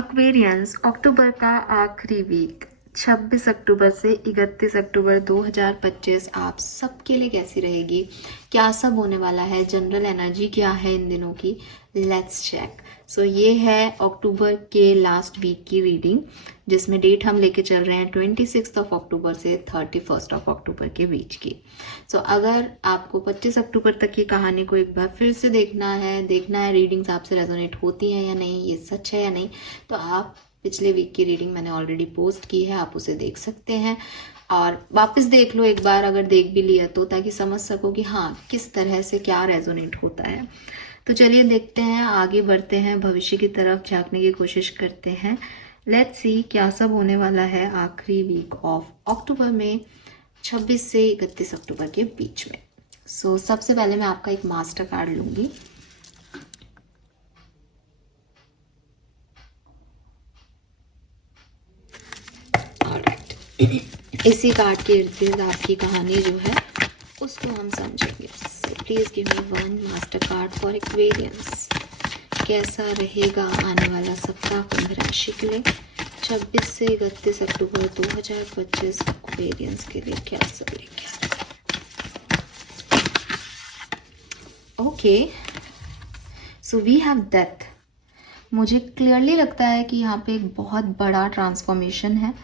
Aquarians अक्टूबर का आखिरी week 26 अक्टूबर से 31 अक्टूबर 2025 आप सबके लिए कैसी रहेगी, क्या सब होने वाला है, जनरल एनर्जी क्या है इन दिनों की, लेट्स चेक। सो ये है अक्टूबर के लास्ट वीक की रीडिंग, जिसमें डेट हम लेके चल रहे हैं 26 ऑफ अक्टूबर से 31 ऑफ अक्टूबर के बीच की। सो अगर आपको 25 अक्टूबर तक की कहानी को एक बार फिर से देखना है रीडिंग्स आपसे रेजोनेट होती हैं या नहीं, ये सच है या नहीं, तो आप पिछले वीक की रीडिंग मैंने ऑलरेडी पोस्ट की है, आप उसे देख सकते हैं और वापस देख लो एक बार अगर देख भी लिया तो, ताकि समझ सको कि हाँ किस तरह से क्या रेजोनेट होता है। तो चलिए देखते हैं, आगे बढ़ते हैं, भविष्य की तरफ झांकने की कोशिश करते हैं। लेट्स सी क्या सब होने वाला है आखिरी वीक ऑफ अक्टूबर में 26 से 31 अक्टूबर के बीच में। सो सबसे पहले मैं आपका एक मास्टर कार्ड लूंगी। इसी कार्ड के इर्द गिर्द आपकी कहानी जो है उसको हम समझेंगे। Please give me one master card for Aquarians. कैसा रहेगा आने वाला सप्ताह कुंभ राशि के लिए 26 से 31 अक्टूबर 2025 एक्वेरियंस के लिए क्या सब लेके okay. So we have death. मुझे क्लियरली लगता है कि यहाँ पे एक बहुत बड़ा ट्रांसफॉर्मेशन है।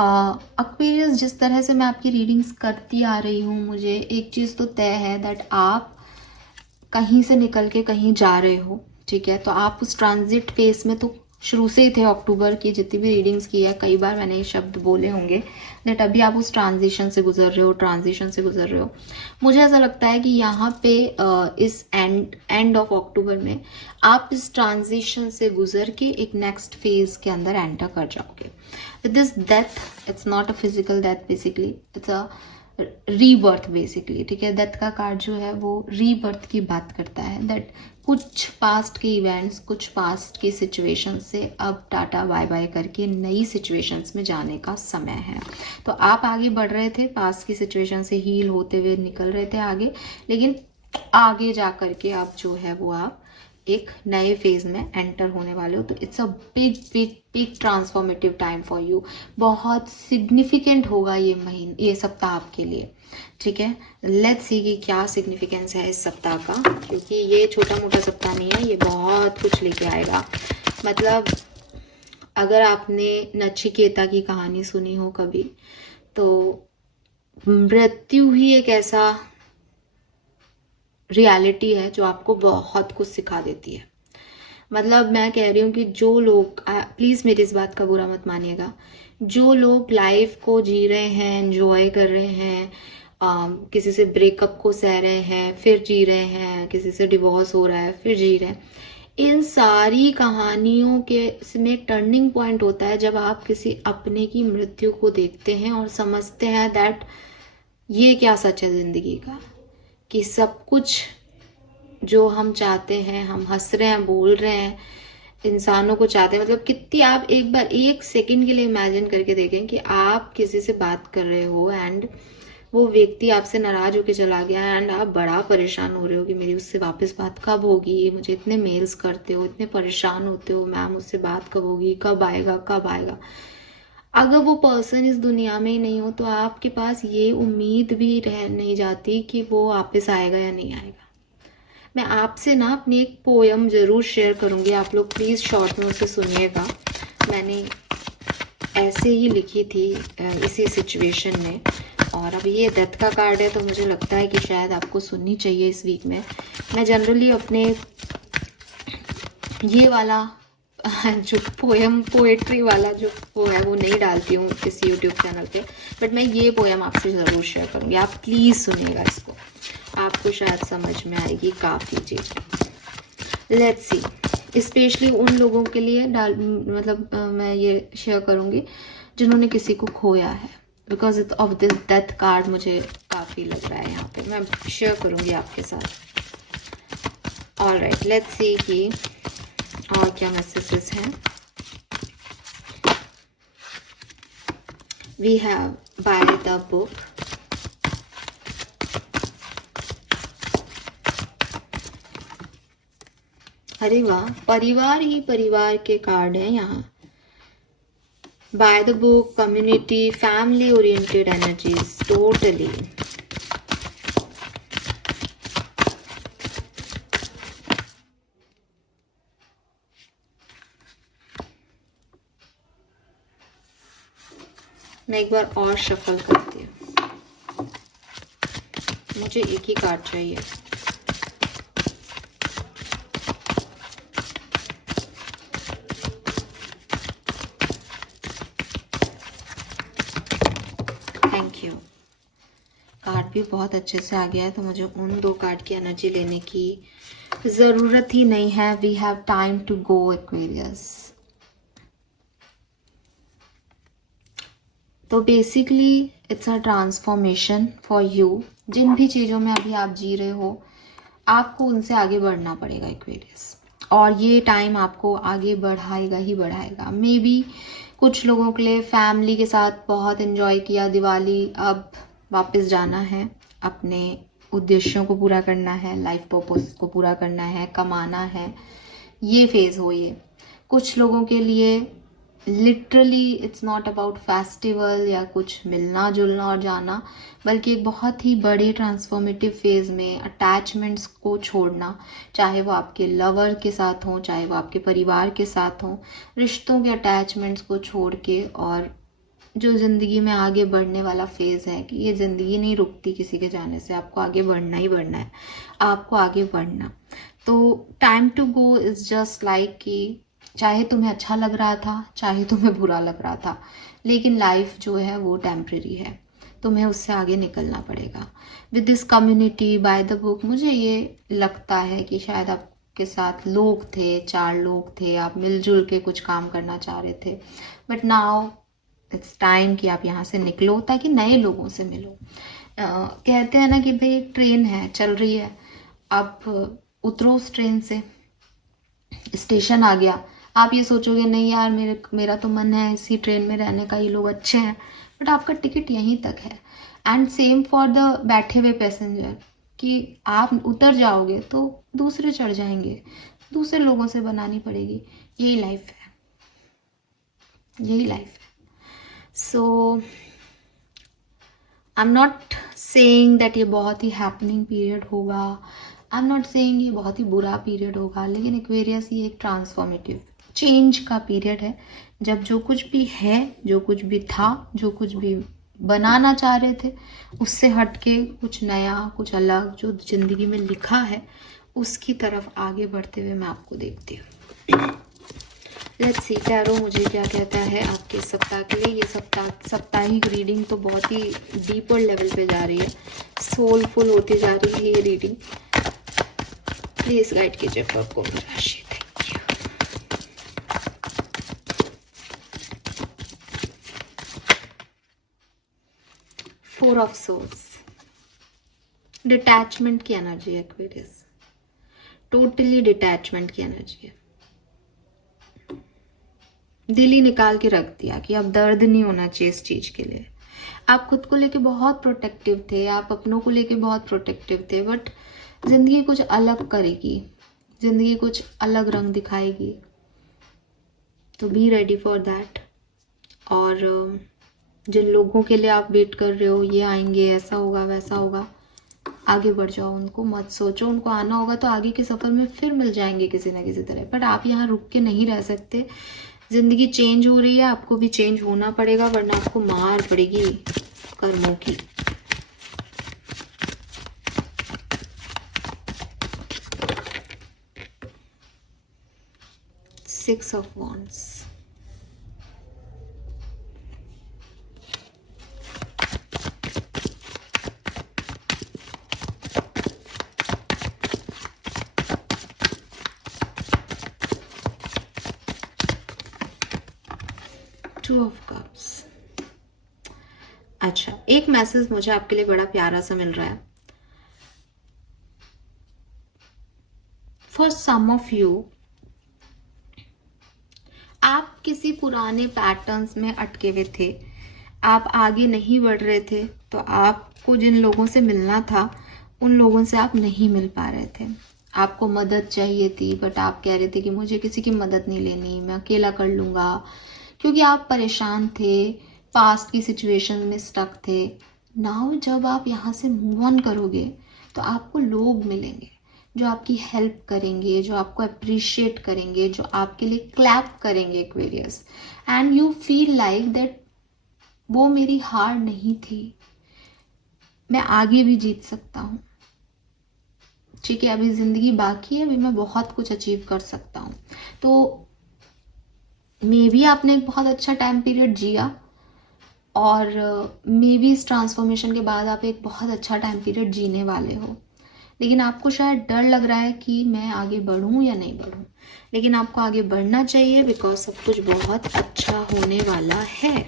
एक्वेरियस जिस तरह से मैं आपकी रीडिंग्स करती आ रही हूँ, मुझे एक चीज़ तो तय है दैट आप कहीं से निकल के कहीं जा रहे हो, ठीक है। तो आप उस ट्रांजिट फेस में तो शुरू से ही थे। अक्टूबर की जितनी भी रीडिंग्स की है, कई बार मैंने ये शब्द बोले होंगे दैट अभी आप उस ट्रांजिशन से गुजर रहे हो। मुझे ऐसा लगता है कि यहाँ पे इस एंड ऑफ अक्टूबर में आप इस ट्रांजिशन से गुजर के एक नेक्स्ट फेज के अंदर एंटर कर जाओगे। With this death, it's not a physical death, basically it's a rebirth basically, ठीक है। डेथ का कार्ड जो है वो रीबर्थ की बात करता है दैट कुछ पास्ट के इवेंट्स, कुछ पास्ट की सिचुएशन से अब टाटा बाय बाय करके नई सिचुएशंस में जाने का समय है। तो आप आगे बढ़ रहे थे, पास्ट की सिचुएशन से हील होते हुए निकल रहे थे आगे, लेकिन आगे जा करके आप जो है वो आप एक नए फेज में एंटर होने वाले हो। तो it's a big big big transformative time for you. बहुत सिग्निफिकेंट होगा ये सप्ताह आपके लिए, ठीक है। लेट्स सी कि क्या सिग्निफिकेंस है इस सप्ताह का, क्योंकि ये छोटा मोटा सप्ताह नहीं है, ये बहुत कुछ लेके आएगा। मतलब अगर आपने नचिकेता की कहानी सुनी हो कभी, तो मृत्यु ही एक ऐसा रियलिटी है जो आपको बहुत कुछ सिखा देती है। मतलब मैं कह रही हूँ कि जो लोग, प्लीज़ मेरी इस बात का बुरा मत मानिएगा, जो लोग लाइफ को जी रहे हैं, एंजॉय कर रहे हैं, किसी से ब्रेकअप को सह रहे हैं फिर जी रहे हैं, किसी से डिवोर्स हो रहा है फिर जी रहे हैं, इन सारी कहानियों के इसमें टर्निंग पॉइंट होता है जब आप किसी अपने की मृत्यु को देखते हैं और समझते हैं दैट ये क्या सच है ज़िंदगी का, कि सब कुछ जो हम चाहते हैं, हम हंस रहे हैं, बोल रहे हैं, इंसानों को चाहते हैं। मतलब कितनी, आप एक बार एक सेकंड के लिए इमेजिन करके देखें कि आप किसी से बात कर रहे हो एंड वो व्यक्ति आपसे नाराज होकर चला गया एंड आप बड़ा परेशान हो रहे हो कि मेरी उससे वापस बात कब होगी, मुझे इतने मेल्स करते हो, इतने परेशान होते हो, मैम उससे बात कब होगी, कब आएगा कब आएगा। अगर वो पर्सन इस दुनिया में ही नहीं हो तो आपके पास ये उम्मीद भी रह नहीं जाती कि वो वापस आएगा या नहीं आएगा। मैं आपसे ना अपनी एक पोयम ज़रूर शेयर करूँगी, आप लोग प्लीज़ शॉर्ट में उसे सुनिएगा। मैंने ऐसे ही लिखी थी इसी सिचुएशन में, और अब ये डेथ का कार्ड है तो मुझे लगता है कि शायद आपको सुननी चाहिए इस वीक में। मैं जनरली अपने ये वाला जो पोएट्री वाला जो वो है वो नहीं डालती हूँ इस यूट्यूब चैनल पे, बट मैं ये पोएम आपसे ज़रूर शेयर करूँगी, आप प्लीज़ सुनिएगा इसको, आपको शायद समझ में आएगी काफ़ी चीज़। लेट्स सी, स्पेशली उन लोगों के लिए मैं ये शेयर करूँगी जिन्होंने किसी को खोया है, because of this death card मुझे काफ़ी लग रहा है यहाँ पे, मैं शेयर करूँगी आपके साथ। ऑलराइट, लेट्स सी कि और क्या मैसेजेस हैं। We have by the book, अरे वाह, परिवार ही परिवार के कार्ड है यहाँ। By the book, community, family oriented energies, totally. मैं एक बार और शफल करती हूँ, मुझे एक ही कार्ड चाहिए। Thank you. कार्ड भी बहुत अच्छे से आ गया है, तो मुझे उन 2 कार्ड की एनर्जी लेने की ज़रूरत ही नहीं है। We have time to go Aquarius. तो basically it's a transformation for you. जिन भी चीज़ों में अभी आप जी रहे हो, आपको उनसे आगे बढ़ना पड़ेगा एक्वेरियस, और ये टाइम आपको आगे बढ़ाएगा ही बढ़ाएगा। मे बी कुछ लोगों के लिए फैमिली के साथ बहुत इन्जॉय किया दिवाली, अब वापस जाना है, अपने उद्देश्यों को पूरा करना है, लाइफ पर्पस को पूरा करना है, कमाना है, ये फेज़ हो ये। कुछ लोगों के लिए literally it's not about festival या कुछ मिलना जुलना और जाना, बल्कि एक बहुत ही बड़े ट्रांसफॉर्मेटिव फेज में अटैचमेंट्स को छोड़ना, चाहे वो आपके लवर के साथ हो, चाहे वो आपके परिवार के साथ हो, रिश्तों के अटैचमेंट्स को छोड़ के, और जो ज़िंदगी में आगे बढ़ने वाला फेज़ है कि ये ज़िंदगी नहीं रुकती किसी के जाने से, आपको आगे बढ़ना ही बढ़ना है, आपको आगे बढ़ना। तो time to go is just like कि चाहे तुम्हें अच्छा लग रहा था, चाहे तुम्हें बुरा लग रहा था, लेकिन लाइफ जो है वो टेम्प्रेरी है, तुम्हें उससे आगे निकलना पड़ेगा। With this community bye the book, मुझे ये लगता है कि शायद आपके साथ लोग थे, 4 लोग थे, आप मिलजुल के कुछ काम करना चाह रहे थे, बट नाउ इट्स टाइम कि आप यहाँ से निकलो ताकि नए लोगों से मिलो। कहते हैं ना कि भाई ट्रेन है, चल रही है, आप उतरो उस ट्रेन से, स्टेशन आ गया, आप ये सोचोगे नहीं यार मेरा तो मन है इसी ट्रेन में रहने का, ये लोग अच्छे हैं, बट आपका टिकट यहीं तक है। एंड सेम फॉर द बैठे हुए पैसेंजर, कि आप उतर जाओगे तो दूसरे चढ़ जाएंगे, दूसरे लोगों से बनानी पड़ेगी। यही लाइफ है, यही लाइफ है। So I am not saying that ये बहुत ही हैपनिंग पीरियड होगा, आई एम नॉट सेइंग ये बहुत ही बुरा पीरियड होगा, लेकिन एक्वेरियस ये एक ट्रांसफॉर्मेटिव चेंज का पीरियड है, जब जो कुछ भी है, जो कुछ भी था, जो कुछ भी बनाना चाह रहे थे, उससे हटके कुछ नया, कुछ अलग जो जिंदगी में लिखा है, उसकी तरफ आगे बढ़ते हुए मैं आपको देखती हूँ। लेट्स सी टैरो मुझे क्या कहता है आपके सप्ताह के लिए। ये साप्ताहिक रीडिंग तो बहुत ही डीपर लेवल पे जा रही है, सोलफुल होती जा रही है ये रीडिंग। प्लीज गाइड कीजिए आपको राशि। फोर ऑफ सोल्स, डिटैचमेंट की एनर्जी है एक्वेरियस, टोटली डिटैचमेंट की एनर्जी है। दिल ही निकाल के रख दिया कि अब दर्द नहीं होना चाहिए इस चीज के लिए। आप खुद को लेके बहुत प्रोटेक्टिव थे, आप अपनों को लेके बहुत प्रोटेक्टिव थे, बट जिंदगी कुछ अलग करेगी, जिंदगी कुछ अलग रंग दिखाएगी, तो बी रेडी फॉर दैट। और जिन लोगों के लिए आप वेट कर रहे हो, ये आएंगे, ऐसा होगा वैसा होगा, आगे बढ़ जाओ, उनको मत सोचो, उनको आना होगा तो आगे के सफर में फिर मिल जाएंगे किसी ना किसी तरह, बट आप यहाँ रुक के नहीं रह सकते। जिंदगी चेंज हो रही है, आपको भी चेंज होना पड़ेगा, वरना आपको मार पड़ेगी कर्मों की। Six of wands, two of cups. अच्छा, एक मैसेज मुझे आपके लिए बड़ा प्यारा सा मिल रहा है। फॉर सम ऑफ यू, आप किसी पुराने पैटर्न्स में अटके हुए थे, आप आगे नहीं बढ़ रहे थे, तो आपको जिन लोगों से मिलना था उन लोगों से आप नहीं मिल पा रहे थे। आपको मदद चाहिए थी, बट आप कह रहे थे कि मुझे किसी की मदद नहीं लेनी, मैं अकेला कर लूँगा, क्योंकि आप परेशान थे, पास्ट की सिचुएशन में स्टक थे। नाउ जब आप यहाँ से मूव ऑन करोगे तो आपको लोग मिलेंगे जो आपकी हेल्प करेंगे, जो आपको अप्रिशिएट करेंगे, जो आपके लिए क्लैप करेंगे Aquarius, and you feel like that वो मेरी हार नहीं थी, मैं आगे भी जीत सकता हूँ। ठीक है, अभी ज़िंदगी बाकी है, अभी मैं बहुत कुछ अचीव कर सकता हूँ। तो मे बी आपने एक बहुत अच्छा टाइम पीरियड जिया और मे बी इस ट्रांसफॉर्मेशन के बाद आप एक बहुत अच्छा टाइम पीरियड जीने वाले हो, लेकिन आपको शायद डर लग रहा है कि मैं आगे बढ़ूं या नहीं बढ़ूं, लेकिन आपको आगे बढ़ना चाहिए बिकॉज सब कुछ बहुत अच्छा होने वाला है।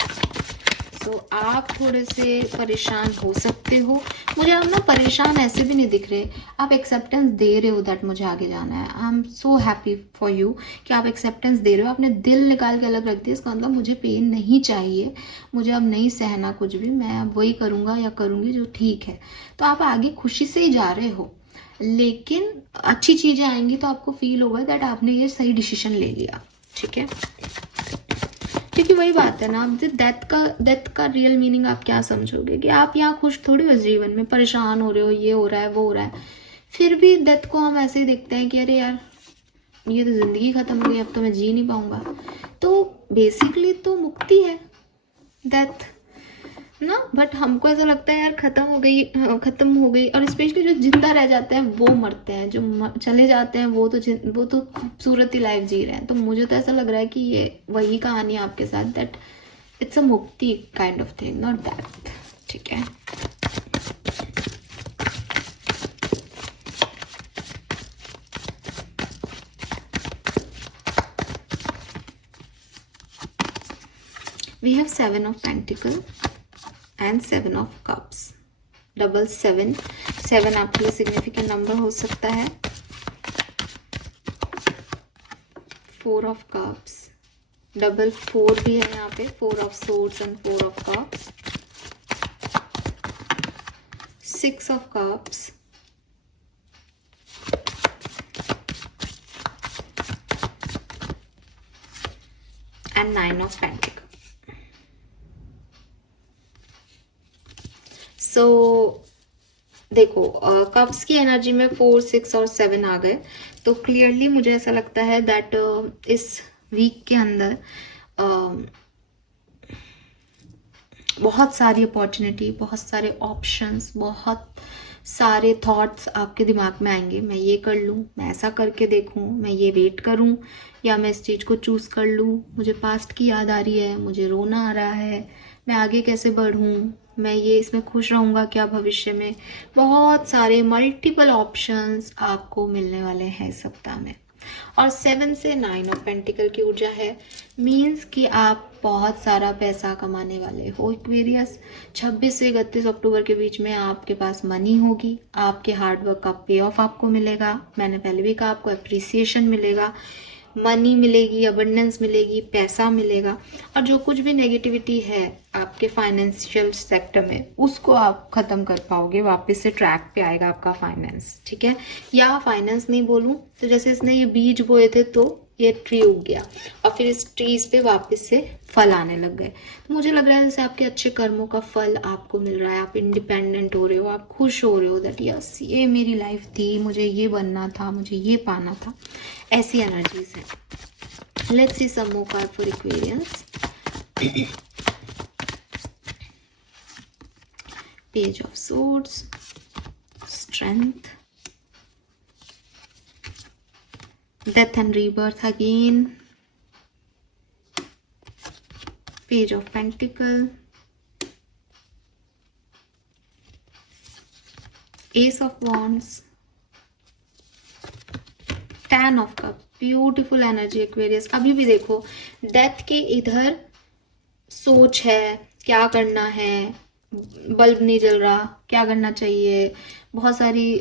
तो आप थोड़े से परेशान हो सकते हो, मुझे आप ना परेशान ऐसे भी नहीं दिख रहे, आप एक्सेप्टेंस दे रहे हो दैट मुझे आगे जाना है। I am so happy for you कि आप एक्सेप्टेंस दे रहे हो, आपने दिल निकाल के अलग रख दिया। इसका मतलब मुझे पेन नहीं चाहिए, मुझे अब नहीं सहना कुछ भी, मैं अब वही करूँगा या करूँगी जो ठीक है। तो आप आगे खुशी से ही जा रहे हो, लेकिन अच्छी चीज़ें आएंगी तो आपको फील होगा दैट आपने ये सही डिसीजन ले लिया। ठीक है, क्योंकि वही बात है ना, आप डेथ का रियल मीनिंग आप क्या समझोगे कि आप यहाँ खुश थोड़ी हो, जीवन में परेशान हो रहे हो, ये हो रहा है वो हो रहा है, फिर भी डेथ को हम ऐसे ही देखते हैं कि अरे यार ये तो जिंदगी खत्म हो गई, अब तो मैं जी नहीं पाऊंगा। तो बेसिकली तो मुक्ति है डेथ ना, बट हमको ऐसा लगता है यार खत्म हो गई। और स्पेशली जो जिंदा रह जाते हैं वो मरते हैं, जो चले जाते हैं वो तो खूबसूरत ही लाइफ जी रहे हैं। तो मुझे तो ऐसा लग रहा है कि ये वही कहानी है आपके साथ, that it's a mukti kind of thing, not that. ठीक है, we have 7 of pentacle and 7 of cups, double 7 आपके लिए सिग्निफिकेंट नंबर हो सकता है। 4 ऑफ कप्स, डबल 4 भी है यहाँ पे, 4 of swords and 4 of cups, 6 of cups, and 9 of pentacle. So देखो, कप्स की एनर्जी में 4, 6 और 7 आ गए, तो क्लियरली मुझे ऐसा लगता है दैट इस वीक के अंदर बहुत सारी अपॉर्चुनिटी, बहुत सारे ऑप्शंस, बहुत सारे थॉट्स आपके दिमाग में आएंगे। मैं ये कर लूँ, मैं ऐसा करके देखूँ, मैं ये वेट करूँ, या मैं इस चीज़ को चूज़ कर लूँ, मुझे पास्ट की याद आ रही है, मुझे रोना आ रहा है, मैं आगे कैसे बढ़ूँ, मैं ये इसमें खुश रहूँगा क्या भविष्य में। बहुत सारे मल्टीपल ऑप्शंस आपको मिलने वाले हैं इस सप्ताह में। और 7 से 9 ऑफ पेंटिकल की ऊर्जा है, मीन्स कि आप बहुत सारा पैसा कमाने वाले हो एक्वेरियस। 26 से 31 अक्टूबर के बीच में आपके पास मनी होगी, आपके हार्डवर्क का पे ऑफ आपको मिलेगा। मैंने पहले भी कहा, आपको अप्रिसिएशन मिलेगा, मनी मिलेगी, अबंडेंस मिलेगी, पैसा मिलेगा। और जो कुछ भी नेगेटिविटी है आपके फाइनेंशियल सेक्टर में, उसको आप ख़त्म कर पाओगे, वापस से ट्रैक पे आएगा आपका फाइनेंस। ठीक है, या फाइनेंस नहीं बोलूँ तो जैसे इसने ये बीज बोए थे तो ये ट्री उग गया और फिर इस ट्रीज पे वापस से फल आने लग गए। तो मुझे लग रहा है जैसे आपके अच्छे कर्मों का फल आपको मिल रहा है, आप इंडिपेंडेंट हो रहे हो, आप खुश हो रहे हो दैट यस ये मेरी लाइफ थी, मुझे ये बनना था, मुझे ये पाना था। ऐसी एनर्जीज है। Let's see some more card for Aquarians. Page of swords, strength, death and rebirth again, page of pentacle, ace of wands, 10 of cup, beautiful energy Aquarius. अभी भी देखो डेथ के इधर सोच है, क्या करना है, बल्ब नहीं जल रहा, क्या करना चाहिए, बहुत सारी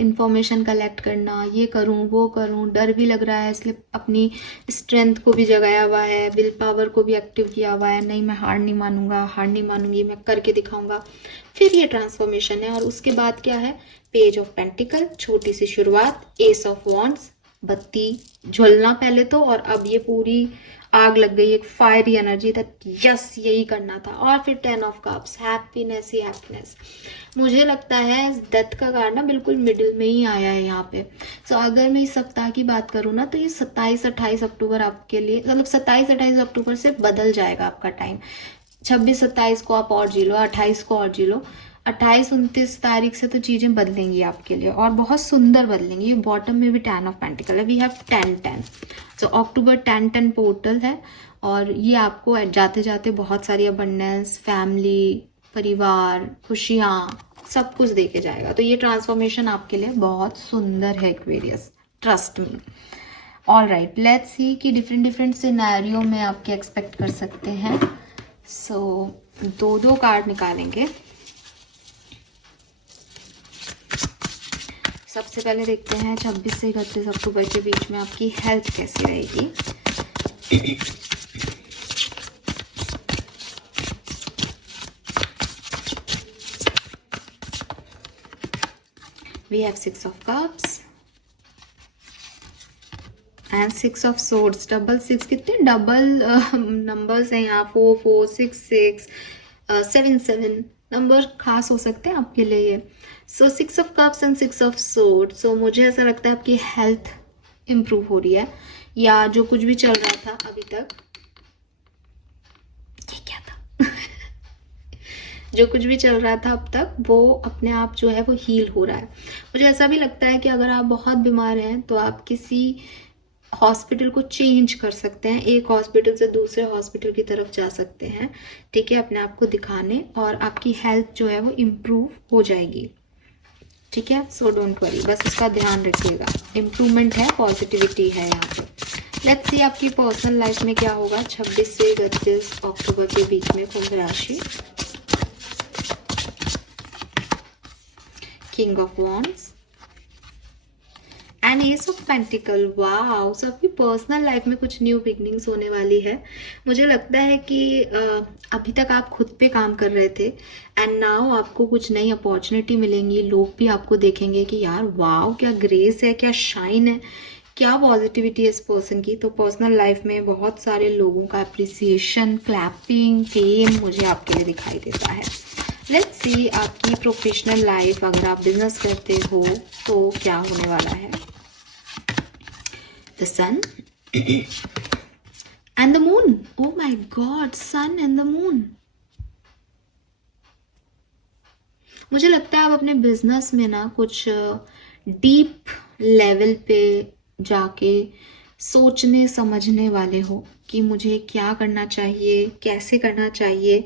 इंफॉर्मेशन कलेक्ट करना, ये करूं वो करूं, डर भी लग रहा है इसलिए अपनी स्ट्रेंथ को भी जगाया हुआ है, विल पावर को भी एक्टिव किया हुआ है, नहीं मैं हार नहीं मानूंगा, हार नहीं मानूंगी, मैं करके दिखाऊंगा। फिर ये ट्रांसफॉर्मेशन है और उसके बाद क्या है, पेज ऑफ पेंटिकल, छोटी सी शुरुआत, एस ऑफ वॉन्ड्स, बत्ती झुलना पहले तो, और अब ये पूरी आग लग गई, एक फायरी एनर्जी दैट यस यही करना था। और फिर 10 of cups, happiness he happiness. मुझे लगता है डेथ का कार्ड ना बिल्कुल मिडिल में ही आया है यहाँ पे। सो अगर मैं इस सप्ताह की बात करूँ ना, तो ये 27-28 अक्टूबर आपके लिए, मतलब 27-28 अक्टूबर से बदल जाएगा आपका टाइम। 26-27 को आप और जी लो, 28 को और जी लो, 28-29 तारीख से तो चीज़ें बदलेंगी आपके लिए और बहुत सुंदर बदलेंगी। ये बॉटम में भी 10 ऑफ पेंटिकल है, we have 10-10। So October 10-10 portal है और ये आपको जाते जाते बहुत सारी अबंडेंस, फैमिली, परिवार, खुशियाँ, सब कुछ देके जाएगा। तो ये ट्रांसफॉर्मेशन आपके लिए बहुत सुंदर है Aquarius, trust me. All right, let's see कि डिफरेंट डिफरेंट सिनेरियो में आपके एक्सपेक्ट कर सकते हैं। सो 2 कार्ड निकालेंगे। सबसे पहले देखते हैं 26 से 31 अक्टूबर के बीच में आपकी हेल्थ कैसी रहेगी। We have 6 of cups and 6 of swords. Double 6, कितने डबल नंबर्स हैं यहाँ, 4-4, 6-6, 7-7 नंबर खास हो सकते हैं आपके लिए ये। सो 6 of cups and 6 of swords। सो मुझे ऐसा लगता है आपकी हेल्थ इम्प्रूव हो रही है, या जो कुछ भी चल रहा था अभी तक, ये क्या था जो कुछ भी चल रहा था अब तक, वो अपने आप जो है वो हील हो रहा है। मुझे ऐसा भी लगता है कि अगर आप बहुत बीमार हैं तो आप किसी हॉस्पिटल को चेंज कर सकते हैं, एक हॉस्पिटल से दूसरे हॉस्पिटल की तरफ जा सकते हैं, ठीक है, अपने आप को दिखाने, और आपकी हेल्थ जो है वो इम्प्रूव हो जाएगी, ठीक है। सो डोंट वरी, बस इसका ध्यान रखिएगा, इम्प्रूवमेंट है, पॉजिटिविटी है यहाँ पे। लेट्स सी आपकी पर्सनल लाइफ में क्या होगा 26 से 31 अक्टूबर के बीच में कुंभ राशि। King of wands and ace of pentacle. Wow, so आपकी पर्सनल लाइफ में कुछ न्यू बिगनिंग्स होने वाली है। मुझे लगता है कि अभी तक आप खुद पे काम कर रहे थे एंड नाउ आपको कुछ नई अपॉर्चुनिटी मिलेंगी। लोग भी आपको देखेंगे कि यार वाओ, क्या ग्रेस है, क्या शाइन है, क्या पॉजिटिविटी है इस पर्सन की। तो पर्सनल लाइफ में बहुत सारे लोगों का अप्रिसिएशन, क्लैपिंग, फेम मुझे आपके लिए दिखाई देता है। लेट्स सी आपकी प्रोफेशनल लाइफ, अगर आप बिजनेस करते हो तो क्या होने वाला है। The sun and the moon. Oh my God, sun and the moon. मुझे लगता है आप अपने बिजनेस में ना कुछ डीप लेवल पे जाके सोचने समझने वाले हो कि मुझे क्या करना चाहिए, कैसे करना चाहिए।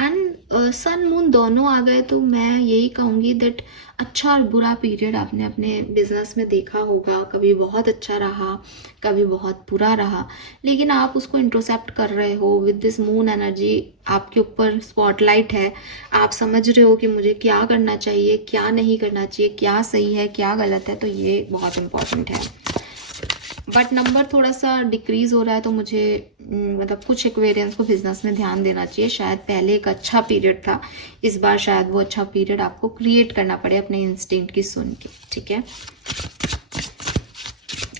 एंड सन मून दोनों आ गए तो मैं यही कहूँगी दैट अच्छा और बुरा पीरियड आपने अपने बिजनेस में देखा होगा। कभी बहुत अच्छा रहा, कभी बहुत बुरा रहा, लेकिन आप उसको इंट्रोसेप्ट कर रहे हो विद दिस मून एनर्जी। आपके ऊपर स्पॉटलाइट है, आप समझ रहे हो कि मुझे क्या करना चाहिए, क्या नहीं करना चाहिए, क्या सही है, क्या गलत है। तो ये बहुत इम्पॉर्टेंट है। बट नंबर थोड़ा सा डिक्रीज हो रहा है, तो मुझे मतलब कुछ एक्वेरियंस को बिजनेस में ध्यान देना चाहिए। शायद पहले एक अच्छा पीरियड था, इस बार शायद वो अच्छा पीरियड आपको क्रिएट करना पड़े अपने इंस्टिंक्ट की सुन के, ठीक है।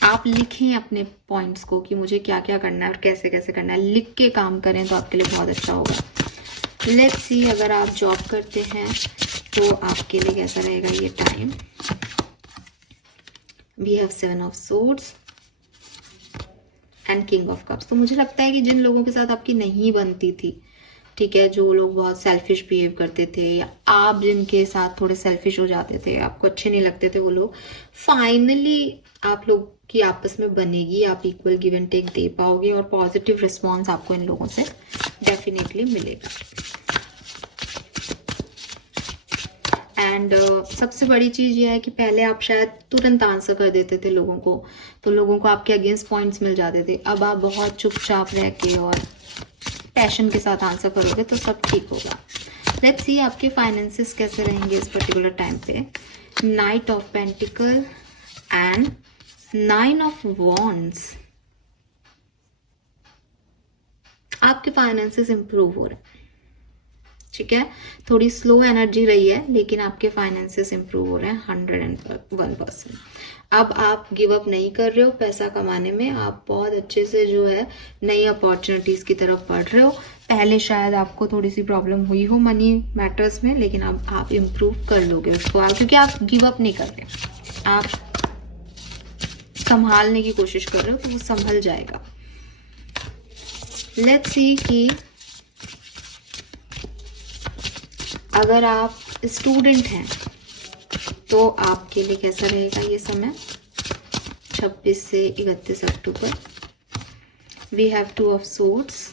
आप लिखें अपने पॉइंट्स को कि मुझे क्या क्या करना है और कैसे कैसे करना है, लिख के काम करें तो आपके लिए बहुत अच्छा होगा। लेट्स सी अगर आप जॉब करते हैं तो आपके लिए कैसा रहेगा ये time. We have 7 of swords and king of cups. तो मुझे लगता है कि जिन लोगों के साथ आपकी नहीं बनती थी, ठीक है, जो लोग बहुत सेल्फिश बिहेव करते थे, या आप जिनके साथ थोड़े सेल्फिश हो जाते थे, आपको अच्छे नहीं लगते थे वो लोग, फाइनली आप लोग की आपस में बनेगी, आप इक्वल गिव एंड टेक दे पाओगे और पॉजिटिव रिस्पॉन्स आपको इन लोगों से डेफिनेटली मिलेगा। एंड सबसे बड़ी चीज़ ये है कि पहले आप शायद तुरंत आंसर कर देते थे लोगों को, तो लोगों को आपके अगेंस्ट पॉइंट्स मिल जाते थे। अब आप बहुत चुपचाप रह के और पैशन के साथ आंसर करोगे तो सब ठीक होगा। लेट्स सी आपके फाइनेंसेस कैसे रहेंगे इस पर्टिकुलर टाइम पे। Night of pentacle and 9 of wands. आपके फाइनेंसेस इंप्रूव हो रहे हैं, ठीक है, थोड़ी स्लो एनर्जी रही है, लेकिन आपके फाइनेंसेस इंप्रूव हो रहे हैं 101%। अब आप गिव अप नहीं कर रहे हो पैसा कमाने में, आप बहुत अच्छे से जो है नई अपॉर्चुनिटीज की तरफ बढ़ रहे हो। पहले शायद आपको थोड़ी सी प्रॉब्लम हुई हो मनी मैटर्स में, लेकिन अब आप इम्प्रूव कर लोगे उसको, क्योंकि आप गिव अप नहीं कर रहे, आप संभालने की कोशिश कर रहे हो, तो वो संभल जाएगा। लेट्स सी कि अगर आप स्टूडेंट हैं तो आपके लिए कैसा रहेगा ये समय, 26 से 31 अक्टूबर। We have 2 of swords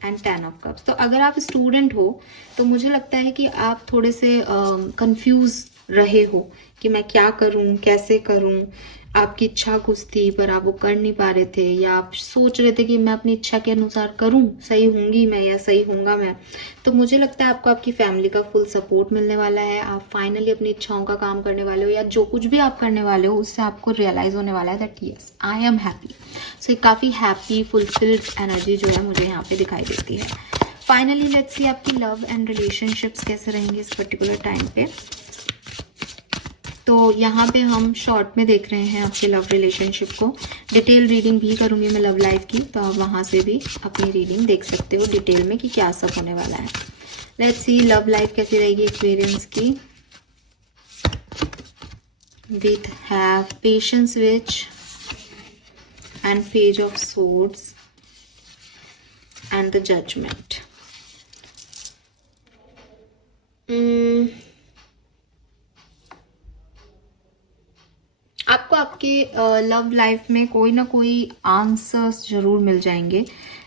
and 10 of cups. तो अगर आप स्टूडेंट हो तो मुझे लगता है कि आप थोड़े से कंफ्यूज रहे हो कि मैं क्या करूं, कैसे करूं। आपकी इच्छा कुछ थी पर आप वो कर नहीं पा रहे थे, या आप सोच रहे थे कि मैं अपनी इच्छा के अनुसार करूं, सही होंगी मैं या सही होऊंगा मैं। तो मुझे लगता है आपको आपकी फैमिली का फुल सपोर्ट मिलने वाला है, आप फाइनली अपनी इच्छाओं का काम करने वाले हो, या जो कुछ भी आप करने वाले हो उससे आपको रियलाइज होने वाला है that yes I am happy. So काफ़ी हैप्पी फुलफिल्ड एनर्जी जो है मुझे यहाँ पे दिखाई देती है। फाइनली लेट्स सी आपकी लव एंड रिलेशनशिप्स कैसे रहेंगे इस पर्टिकुलर टाइम पे। तो यहाँ पे हम शॉर्ट में देख रहे हैं आपके लव रिलेशनशिप को। डिटेल रीडिंग भी करूँगी मैं लव लाइफ की, तो आप वहाँ से भी अपनी रीडिंग देख सकते हो डिटेल में कि क्या सब होने वाला है। लेट्स सी लव लाइफ कैसी रहेगी एक्वेरियंस की। With have patience which and page of swords and the judgement. आपको आपके लव लाइफ में कोई ना कोई आंसर्स जरूर मिल जाएंगे,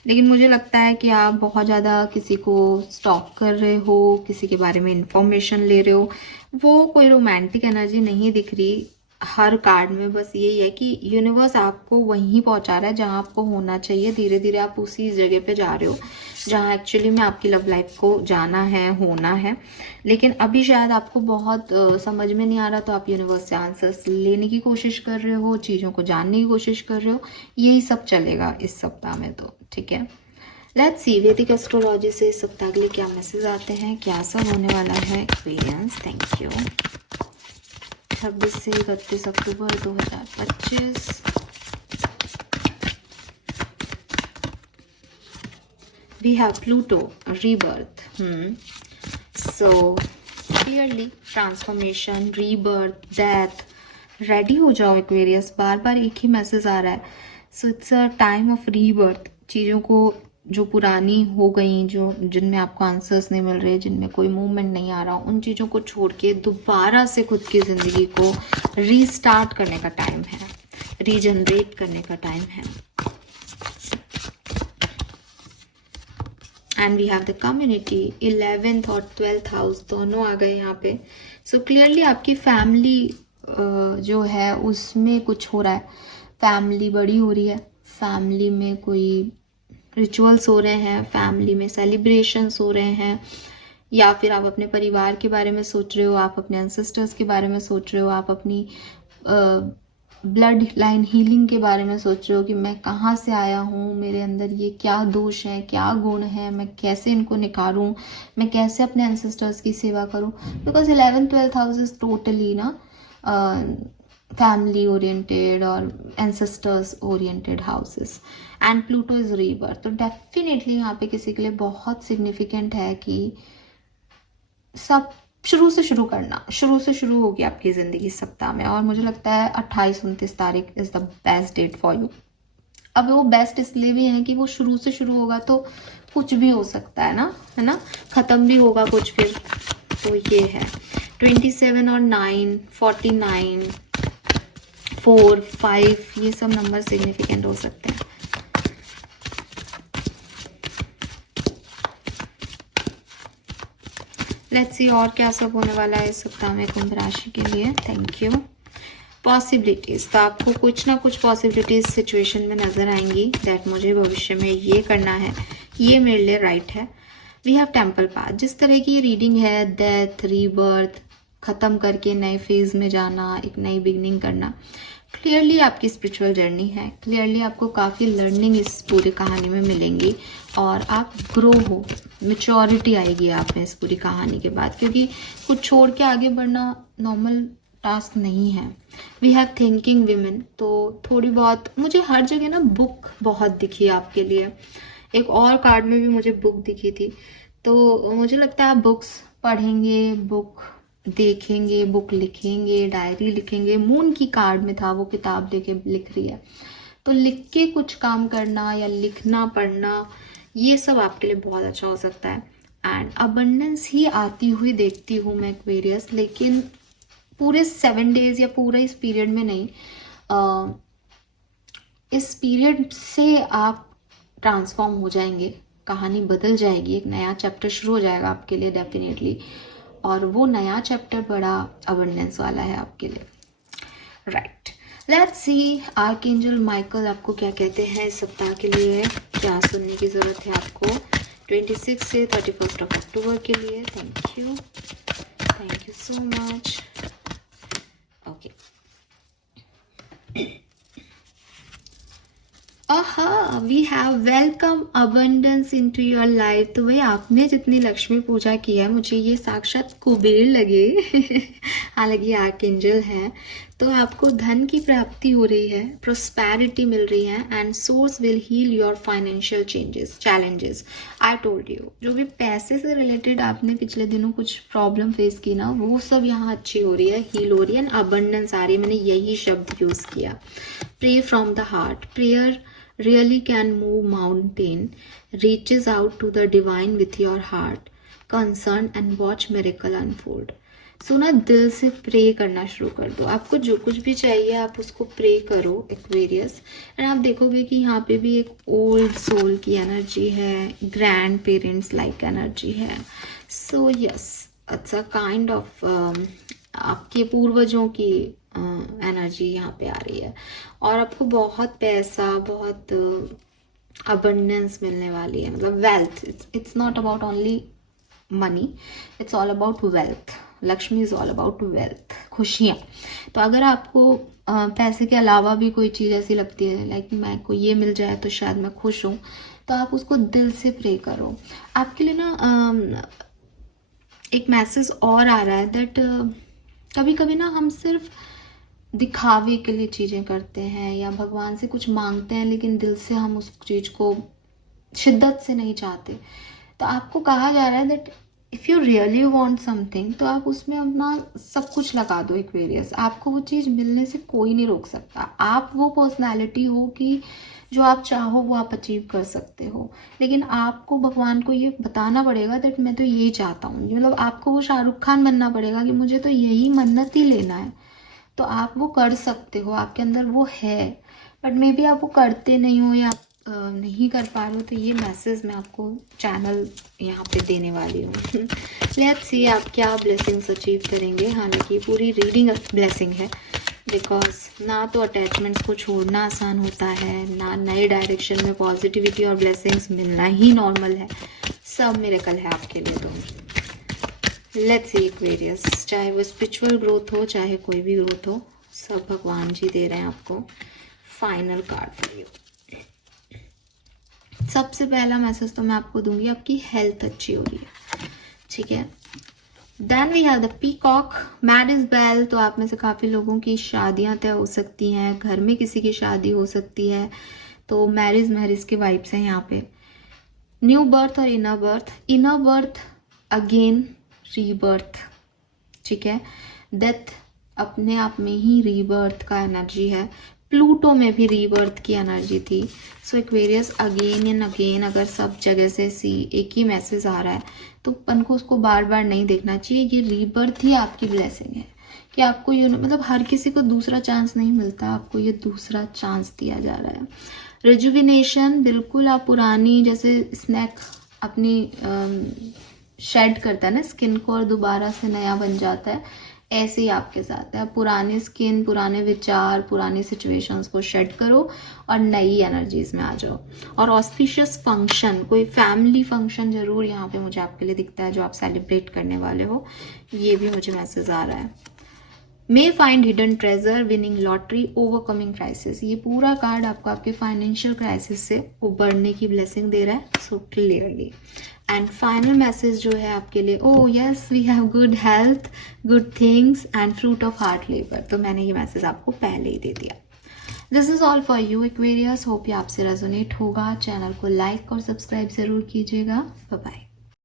लेकिन मुझे लगता है कि आप बहुत ज़्यादा किसी को स्टॉक कर रहे हो, किसी के बारे में इंफॉर्मेशन ले रहे हो। वो कोई रोमांटिक एनर्जी नहीं दिख रही हर कार्ड में। बस यही है कि यूनिवर्स आपको वहीं पहुंचा रहा है जहां आपको होना चाहिए। धीरे धीरे आप उसी जगह पे जा रहे हो जहां एक्चुअली में आपकी लव लाइफ को जाना है, होना है। लेकिन अभी शायद आपको बहुत समझ में नहीं आ रहा, तो आप यूनिवर्स से आंसर्स लेने की कोशिश कर रहे हो, चीज़ों को जानने की कोशिश कर रहे हो। यही सब चलेगा इस सप्ताह में, तो ठीक है। लेट्स सी वैदिक एस्ट्रोलॉजी से इस सप्ताह के लिए क्या मैसेज आते हैं, क्या सब होने वाला है एक्सपीरियंस। Thank you. 26 से 31 अक्टूबर 2025। We have Pluto, rebirth. So clearly transformation, rebirth, death. Ready हो जाओ एक्वेरियस, बार बार एक ही मैसेज आ रहा है। So it's a time of rebirth. चीज़ों को जो पुरानी हो गई, जो जिनमें आपको आंसर्स नहीं मिल रहे, जिनमें कोई मूवमेंट नहीं आ रहा, उन चीज़ों को छोड़ के दोबारा से खुद की ज़िंदगी को रीस्टार्ट करने का टाइम है, रीजनरेट करने का टाइम है। And we have the community, 11th और 12th हाउस दोनों आ गए यहाँ पे। सो क्लियरली आपकी फैमिली जो है उसमें कुछ हो रहा है, फैमिली बड़ी हो रही है, फैमिली में कोई रिचुअल्स हो रहे हैं, फैमिली में सेलिब्रेशंस हो रहे हैं, या फिर आप अपने परिवार के बारे में सोच रहे हो, आप अपने एंसेस्टर्स के बारे में सोच रहे हो, आप अपनी ब्लड लाइन हीलिंग के बारे में सोच रहे हो कि मैं कहाँ से आया हूँ, मेरे अंदर ये क्या दोष हैं, क्या गुण हैं, मैं कैसे इनको निकारूं, मैं कैसे अपने एंसेस्टर्स की सेवा करूं। Because 11th 12th house is totally ना फैमिली ओरिएंटेड और ancestors oriented houses, and Pluto is rebirth. तो डेफिनेटली यहाँ पे किसी के लिए बहुत सिग्निफिकेंट है कि सब शुरू से शुरू करना, शुरू से शुरू होगी आपकी ज़िंदगी इस सप्ताह में। और मुझे लगता है 28-29 तारीख is the best date for you. अब वो बेस्ट इसलिए भी है कि वो शुरू से शुरू होगा तो कुछ भी हो सकता है ना, ख़त्म भी होगा कुछ फिर। तो ये है 27 और 9, 49, 4, 5, ये सब नंबर सिग्निफिकेंट हो सकते हैं। लेट्स सी और क्या सब होने वाला है इस सप्ताह में कुंभ राशि के लिए। Thank you. पॉसिबिलिटीज, तो आपको कुछ ना कुछ पॉसिबिलिटीज सिचुएशन में नजर आएंगी दैट मुझे भविष्य में ये करना है, ये मेरे लिए राइट है। We have temple path. जिस तरह की ये रीडिंग है, डेथ, रीबर्थ, खत्म करके नए फेज में जाना, एक नई बिगनिंग करना, क्लियरली आपकी स्पिरिचुअल जर्नी है, क्लियरली आपको काफ़ी लर्निंग इस पूरी कहानी में मिलेंगी और आप ग्रो हो, मेच्योरिटी आएगी आप में इस पूरी कहानी के बाद, क्योंकि कुछ छोड़ के आगे बढ़ना नॉर्मल टास्क नहीं है। वी हैव थिंकिंग वीमेन, तो थोड़ी बहुत मुझे हर जगह ना बुक बहुत दिखी आपके लिए। एक और कार्ड में भी मुझे बुक दिखी थी, तो मुझे लगता है आप बुक्स पढ़ेंगे, बुक देखेंगे, बुक लिखेंगे, डायरी लिखेंगे। मून की कार्ड में था, वो किताब लेके लिख रही है, तो लिख के कुछ काम करना या लिखना पढ़ना, ये सब आपके लिए बहुत अच्छा हो सकता है। एंड अबंडेंस ही आती हुई देखती हूँ मैं एक्वेरियस, लेकिन पूरे 7 डेज या पूरे इस पीरियड में नहीं। इस पीरियड से आप ट्रांसफॉर्म हो जाएंगे, कहानी बदल जाएगी, एक नया चैप्टर शुरू हो जाएगा आपके लिए डेफिनेटली, और वो नया चैप्टर बड़ा अबंडेंस वाला है आपके लिए। Right, let's see archangel Michael आपको क्या कहते हैं इस सप्ताह के लिए, क्या सुनने की ज़रूरत है आपको 26 से 31 अक्टूबर के लिए। Thank you so much. Okay, we have welcome abundance into your life. तो भाई आपने जितनी लक्ष्मी पूजा की है, मुझे ये साक्षात कुबेर लगे हालांकि आर्कएंजल है, तो आपको धन की प्राप्ति हो रही है, प्रोस्पेरिटी मिल रही है, and source will heal your financial challenges. I told you, जो भी पैसे से रिलेटेड आपने पिछले दिनों कुछ प्रॉब्लम फेस की ना, वो सब यहाँ अच्छी हो रही है, हील हो रही है, एंड अबंडेंस आ रही है। मैंने यही शब्द यूज किया, pray from the heart. Prayer really can move mountain, reaches out to the divine with your heart concern and watch miracle unfold। सो ना दिल से प्रे करना शुरू कर दो, आपको जो कुछ भी चाहिए आप उसको प्रे करो एक्वेरियस, एंड आप देखोगे कि यहाँ पे भी एक ओल्ड सोल की एनर्जी है, ग्रैंड पेरेंट्स लाइक एनर्जी है। So yes, it's a kind of आपके पूर्वजों की एनर्जी यहाँ पे आ रही है, और आपको बहुत पैसा, बहुत अबंडेंस मिलने वाली है, मतलब wealth. It's not about only money, it's all about wealth. Lakshmi is all about wealth, खुशियाँ। तो अगर आपको पैसे के अलावा भी कोई चीज़ ऐसी लगती है, लाइक मैं को ये मिल जाए तो शायद मैं खुश हूँ, तो आप उसको दिल से प्रे करो। आपके लिए ना एक मैसेज और आ रहा है दैट कभी कभी ना हम सिर्फ दिखावे के लिए चीज़ें करते हैं या भगवान से कुछ मांगते हैं, लेकिन दिल से हम उस चीज़ को शिद्दत से नहीं चाहते। तो आपको कहा जा रहा है that if you really want something, तो आप उसमें अपना सब कुछ लगा दो एक्वेरियस, आपको वो चीज़ मिलने से कोई नहीं रोक सकता। आप वो पर्सनालिटी हो कि जो आप चाहो वो आप अचीव कर सकते हो, लेकिन आपको भगवान को ये बताना पड़ेगा दैट मैं तो यही चाहता हूँ। मतलब आपको वो शाहरुख खान बनना पड़ेगा कि मुझे तो यही मन्नत ही लेना है, तो आप वो कर सकते हो, आपके अंदर वो है, बट मे बी आप वो करते नहीं हो या नहीं कर पा रहे हो। तो ये मैसेज मैं आपको चैनल यहाँ पे देने वाली हूँ। लेट्स सी आप क्या ब्लेसिंग्स अचीव करेंगे। हालांकि पूरी रीडिंग ब्लेसिंग है, बिकॉज ना तो अटैचमेंट्स को छोड़ना आसान होता है, ना नए डायरेक्शन में पॉजिटिविटी और ब्लेसिंग्स मिलना ही नॉर्मल है, सब मिरेकल है आपके लिए। तो लेट्स सी एक्वेरियस, चाहे वो स्पिरिचुअल ग्रोथ हो, चाहे कोई भी ग्रोथ हो, सब भगवान जी दे रहे हैं आपको। Final card for you. सबसे पहला मैसेज तो मैं आपको दूंगी, आपकी हेल्थ अच्छी हो रही है, ठीक है। Then we have the peacock, marriage bell. तो आप में से काफ़ी लोगों की शादियां तय हो सकती हैं, घर में किसी की शादी हो सकती है, तो मैरिज के वाइब्स हैं यहाँ पे। न्यू बर्थ और inner birth, inner birth again rebirth, ठीक है। डेथ अपने आप में ही रीबर्थ का एनर्जी है, प्लूटो में भी रीबर्थ की एनर्जी थी। सो एक्वेरियस अगेन एंड अगेन, अगर सब जगह से एक ही मैसेज आ रहा है तो अपन को उसको बार बार नहीं देखना चाहिए। ये रीबर्थ ही आपकी ब्लेसिंग है कि आपको मतलब हर किसी को दूसरा चांस नहीं मिलता, आपको ये दूसरा चांस दिया जा रहा है। रिजुविनेशन, बिल्कुल आप पुरानी, जैसे स्नैक अपनी शेड करता है ना स्किन को और दोबारा से नया बन जाता है, ऐसे ही आपके साथ है। पुरानी स्किन, पुराने विचार, पुरानी सिचुएशंस को शेड करो और नई एनर्जीज में आ जाओ। और ऑस्पिशियस फंक्शन, कोई फैमिली फंक्शन जरूर यहाँ पे मुझे आपके लिए दिखता है जो आप सेलिब्रेट करने वाले हो, ये भी मुझे मैसेज आ रहा है। May find hidden treasure, winning lottery, overcoming crisis. ये पूरा कार्ड आपको आपके फाइनेंशियल क्राइसिस से उबरने की ब्लेसिंग दे रहा है, so clearly. And final message जो है आपके लिए, oh yes we have good health, good things and fruit of hard labour. तो मैंने ये मैसेज आपको पहले ही दे दिया। This is all for you Aquarius, hope ये आपसे रेजोनेट होगा। चैनल को लाइक और सब्सक्राइब जरूर कीजिएगा। Bye bye.